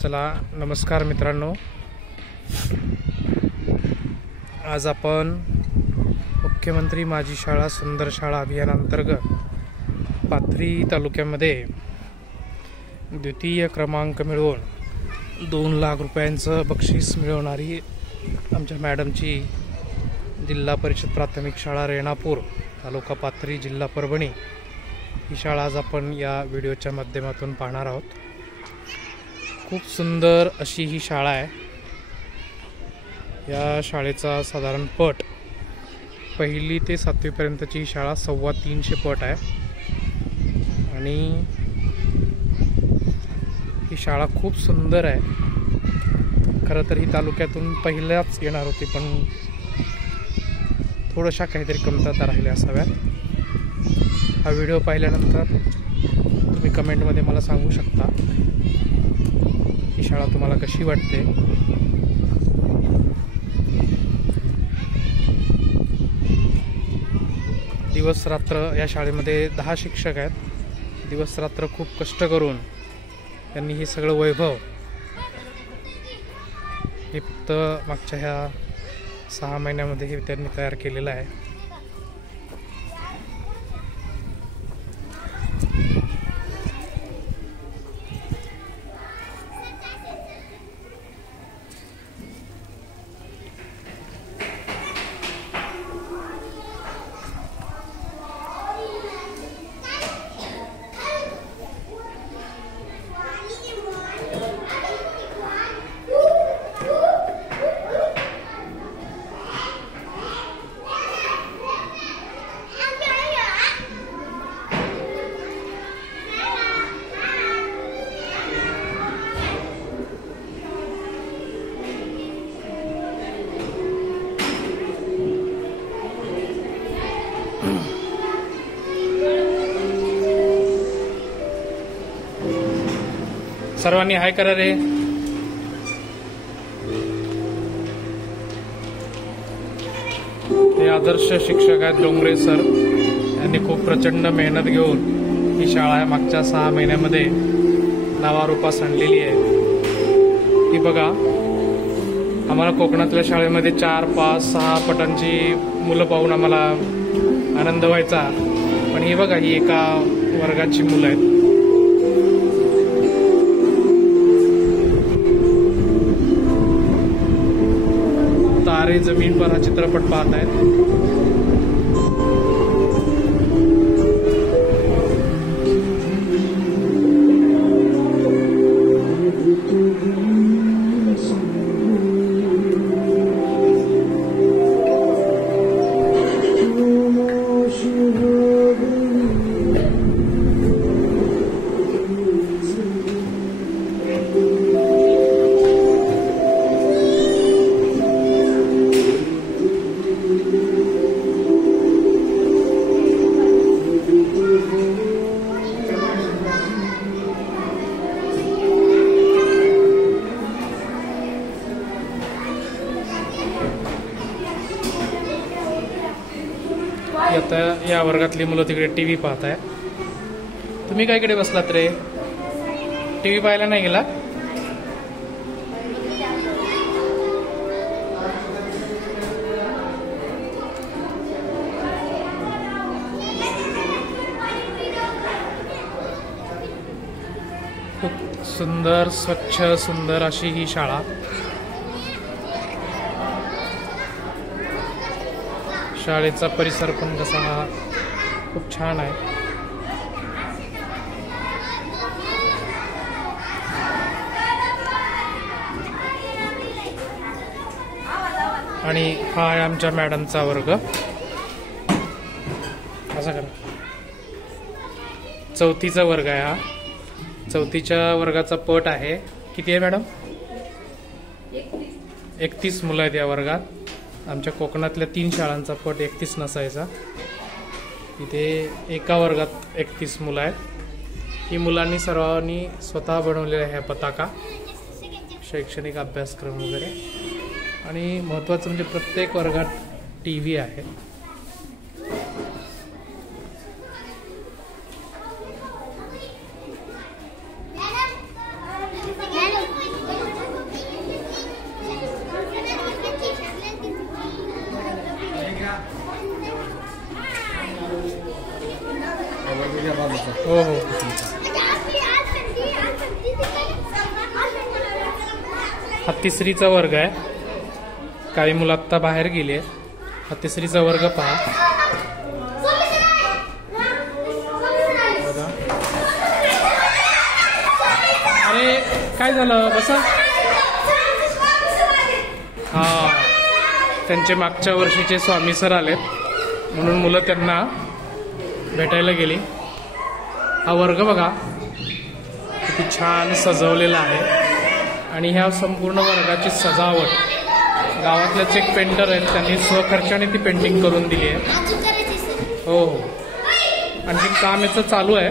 चला नमस्कार मित्रांनो, आज आपण मुख्यमंत्री माझी शाळा सुंदर शाळा अभियानांतर्गत पाथरी तालुक्यामध्ये द्वितीय क्रमांक मिळवून 2 लाख रुपयांचं बक्षीस मिळवणारी आमच्या मॅडमची जिल्हा परिषद प्राथमिक शाळा रेणापूर तालुका पाथरी जिल्हा परभणी ही शाळा आज आपण या व्हिडिओच्या माध्यमातून पाहणार आहोत। खूप सुंदर अशी ही शाळा आहे। या शाळेचा साधारण पट 1ली ते 7वी पर्यंतची ही शाळा 350 पट आहे आणि ही शाळा खूप सुंदर आहे। खरं तर ही तालुक्यातून पहिल्याच येणार होती, पण थोड्याशा काहीतरी कमतरता राहिल्या असाव्यात। हा व्हिडिओ पाहिल्यानंतर तुम्ही कमेंटमध्ये मला सांगू शकता ही शाळा तुम्हाला कशी वाटते। दिवस रात्र या शाळेमध्ये 10 शिक्षक आहेत। दिवस रात्र खूप कष्ट करून त्यांनी हे सगळं वैभव हे फक्त मागच्या ह्या 6 महिन्यामध्ये हे त्यांनी तयार केलेलं आहे। सर्वांनी हाय करा रे। हे आदर्श शिक्षक आहेत डोंगरे सर। यांनी खूप प्रचंड मेहनत घेऊन ही शाळा मागच्या 6 महिन्यामध्ये नावारूपास आणलेली आहे। ही बघा, आम्हाला कोकणातल्या शाळेमध्ये 4, 5, 6 पटांची मुलं पाहून आम्हाला आनंद व्हायचा, पण ही बघा ही एका वर्गाची मुलं आहेत। तारे जमीन पर हा चित्रपट पाहत आहेत। आता या वर्गातली मुलं तिकडे टीव्ही पाहत आहे। तुम्ही काय इकडे बसलात रे? टीव्ही पाहायला नाही गेला? खूप सुंदर स्वच्छ सुंदर अशी ही शाळा। शाळेचा परिसर पण कसा हा खूप छान आहे। आणि हा आहे आमच्या मॅडमचा वर्ग। असा करा, 4थीचा वर्ग आहे हा। 4थीच्या वर्गाचा पट आहे। किती आहे मॅडम? 31 मुलं आहेत या वर्गात। आमच्या कोकणातल्या 3 शाळांचा पट 31 नसायचा। इथे एका वर्गात 31 मुलं आहेत। ही मुलांनी सर्वांनी स्वतः बनवलेल्या ह्या पताका, शैक्षणिक अभ्यासक्रम वगैरे, आणि महत्त्वाचं म्हणजे प्रत्येक वर्गात टीव्ही आहे। वेगवेगळ्या बाजूचा. हो हो. हा तिसरीचा वर्ग आहे. काही मुलं आत्ता बाहेर गेली आहे. हा तिसरीचा वर्ग पहा. बघा. अरे काय झालं, बसा. हा, त्यांचे मागच्या वर्षीचे स्वामी सर आलेत म्हणून मुलं त्यांना भेटायला गेली. हा वर्ग बघा किती छान सजवलेला आहे. आणि ह्या संपूर्ण वर्गाची सजावट गावातलेच एक पेंटर आहेत, त्यांनी स्वखर्चाने ती पेंटिंग करून दिली आहे. हो हो. आणखी काम याचं चालू आहे.